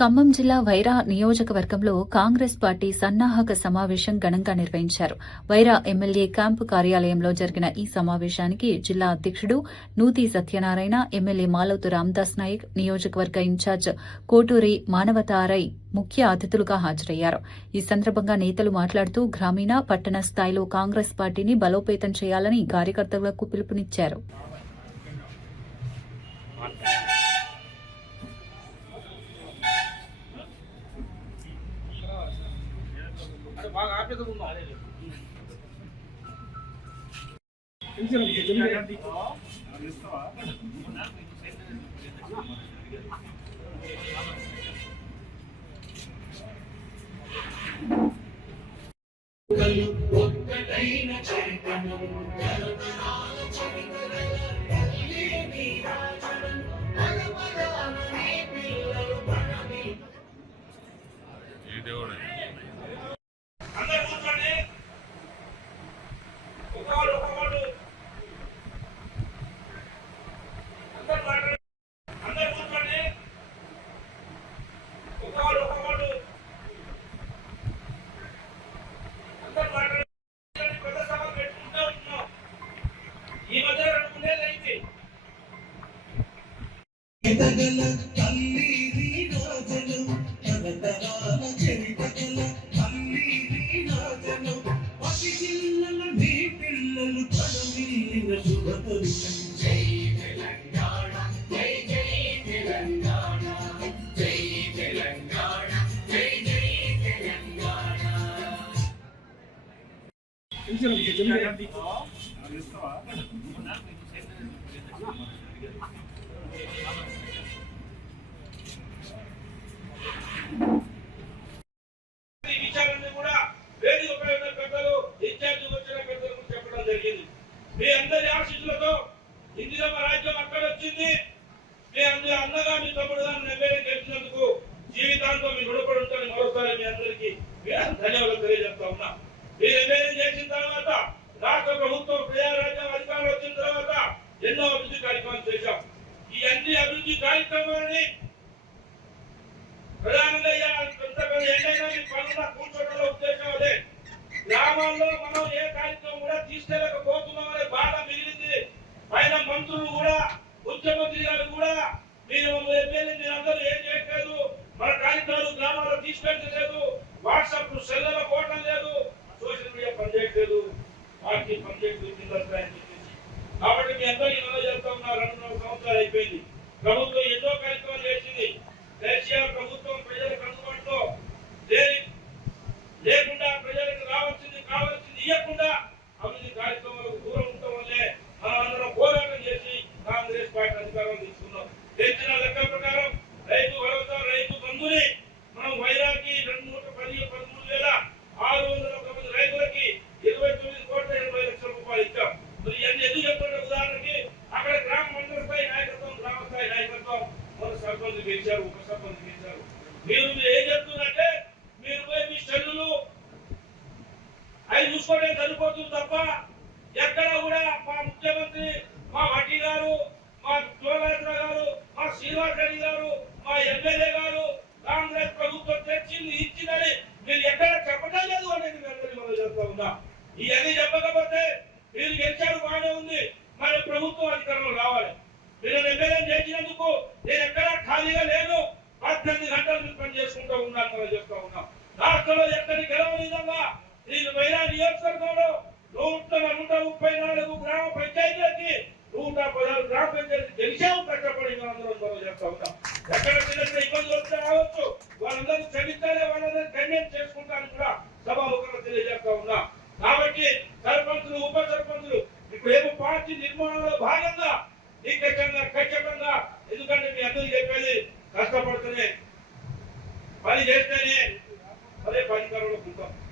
ఖమ్మం జిల్లా వైరా నియోజకవర్గంలో కాంగ్రెస్ పార్టీ సన్నాహక సమావేశం ఘనంగా నిర్వహించారు. వైరా ఎమ్మెల్యే క్యాంపు కార్యాలయంలో జరిగిన ఈ సమావేశానికి జిల్లా అధ్యకుడు నూతి సత్యనారాయణ, ఎమ్మెల్యే మాలౌతు రామదాస్ నాయక్, నియోజకవర్గ ఇన్ఛార్జ్ కోటూరి మానవతారై ముఖ్య అతిథులుగా హాజరయ్యారు. ఈ సందర్భంగా నేతలు మాట్లాడుతూ గ్రామీణ, పట్టణ స్థాయిలో కాంగ్రెస్ పార్టీని బలోపేతం చేయాలని కార్యకర్తలకు పిలుపునిచ్చారు. బాగా ఆపేది ఉందా ఒక్కటైన చైతన్యం కల్పనాల చరిత్రల తల్లి రాజనం పరమరాని పిల్లలు పరమి ఈ దేవుడే అందరూ కూర్చోండి. ఒకవాడు అందరూ మాట్లాడండి. అందరూ కూర్చోండి. ఒకవాడు అందరూ మాట్లాడండి. పెద్ద సభ పెట్టుకుంటూ ఉంటున్నాం. ఈ మధ్య 2 అయింది. తల్లి రాజనం తరతరాల చరిత్రల మీ అందరి ఆశీస్సులతో ఇందిరమ్మ రాజ్యం అక్కడ వచ్చింది. మీ అందరి అన్నగా మీ తమ్ముడుగా ఎమ్మెల్యే గెలిచినందుకు జీవితాంతం మీ రుణపడి ఉంటాను. మరోసారి మీ అందరికీ ధన్యవాదాలు తెలియజేస్తా ఉన్నా. మీరు ఎమ్మెల్యే చేసిన తర్వాత రాష్ట్ర ప్రభుత్వం ప్రజారాజ్యం అధికారంలో వచ్చిన తర్వాత ఎన్నో అభివృద్ధి కార్యక్రమాలు చేశాం. ఈ అన్ని అభివృద్ధి కార్యక్రమాన్ని ప్రధానంగా కూర్చోవడంలో ఉద్దేశం అదే. గ్రామాల్లో మనం ఏ కార్యక్రమం కూడా తీసుకెళ్ళకపోతున్నామనే బాధ మిగిలింది. పైన మంత్రులు కూడా, ముఖ్యమంత్రి గారు కూడా మీరు ఎమ్మెల్యే మీరందరూ ఏం చేయట్లేదు, మన కార్యక్రమాలు గ్రామాల్లో తీసుకెళ్ళలేదు, వాట్సాప్ సెల్లలో పోవడం లేదు, సోషల్ మీడియా పనిచేయట్లేదు, పార్టీ పనిచేయట్లేదు. కాబట్టి మీ అందరూ ఇలా చేస్తా ఉన్నారు. 2 సంవత్సరాలు అయిపోయింది. ప్రభుత్వం ఎన్నో కార్యక్రమాలు చేసింది. కేసీఆర్ ప్రభుత్వం ప్రజలకు అందుబాటులో లేకుండా ప్రజలకు కావాల్సింది ఇవ్వకుండా అభివృద్ధి కార్యక్రమాలకు దూరం ఉండటం వల్లే మనం అందరం పోరాటం చేసి కాంగ్రెస్ పార్టీ అధికారం తీసుకున్నాం. తెచ్చిన లెక్క ప్రకారం రైతు భరోసా, రైతు బంధుని మనం వైరాకి 213,601 రైతులకి 29,80,00,000 రూపాయలు ఇచ్చాం. మరి ఇవన్నీ ఎందుకు చెప్తున్న ఉదాహరణకి అక్కడ గ్రామ మండల స్థాయి నాయకత్వం, గ్రామ స్థాయి నాయకత్వం, మన సర్పంచ్ గెలిచారు, ఉప సర్పంచ్ గెలిచారు. మీరు ఏం చెప్తున్నారంటే మీరు పోయి మీ సెల్లులు అవి చూసుకోవడం సరిపోతుంది తప్ప ఎక్కడ కూడా మా ముఖ్యమంత్రి, మా వడ్డీ గారు, మా జోగాత్ర గారు, మా శ్రీనివాస్ రెడ్డి గారు, మా ఎమ్మెల్యే గారు కాంగ్రెస్ ప్రభుత్వం తెచ్చింది ఇచ్చిందని మీరు ఎక్కడ చెప్పడం లేదు అనేది మనం చెప్తా ఉన్నా. ఇవన్నీ చెప్పకపోతే మీరు గెలిచారు బాగానే ఉంది, మరి ప్రభుత్వం అధికారంలో రావాలి. మీరు ఎమ్మెల్యే చేసినందుకు నేను ఎక్కడా ఖాళీగా లేను, 18 గంటలు పని చేసుకుంటూ ఉన్నాను చెప్తా ఉన్నాం. రాష్ట్రంలో ఎక్కడికి గెలవని విధంగా ఈ వైరా నియోజకవర్గంలో 134 గ్రామ పంచాయతీలకి 116 గ్రామ పంచాయతీ గెలిచాము, కష్టపడి అందరం చేస్తా ఉంటాం. ఎక్కడ చిన్న ఇబ్బందులు వస్తే రావచ్చు, వాళ్ళందరూ క్షమించాలి, వాళ్ళందరూ ధన్యం చేసుకుంటారని కూడా సభాముఖంగా తెలియజేస్తా ఉన్నా. కాబట్టి సర్పంచులు, ఉప సర్పంచులు ఇప్పుడు ఏమో పార్టీ నిర్మాణంలో భాగంగా ఖచ్చితంగా ఎందుకంటే మీ అందరికీ చెప్పేది కష్టపడుతూనే పని చేస్తేనే అదే పరికరంలో ఉంటాం.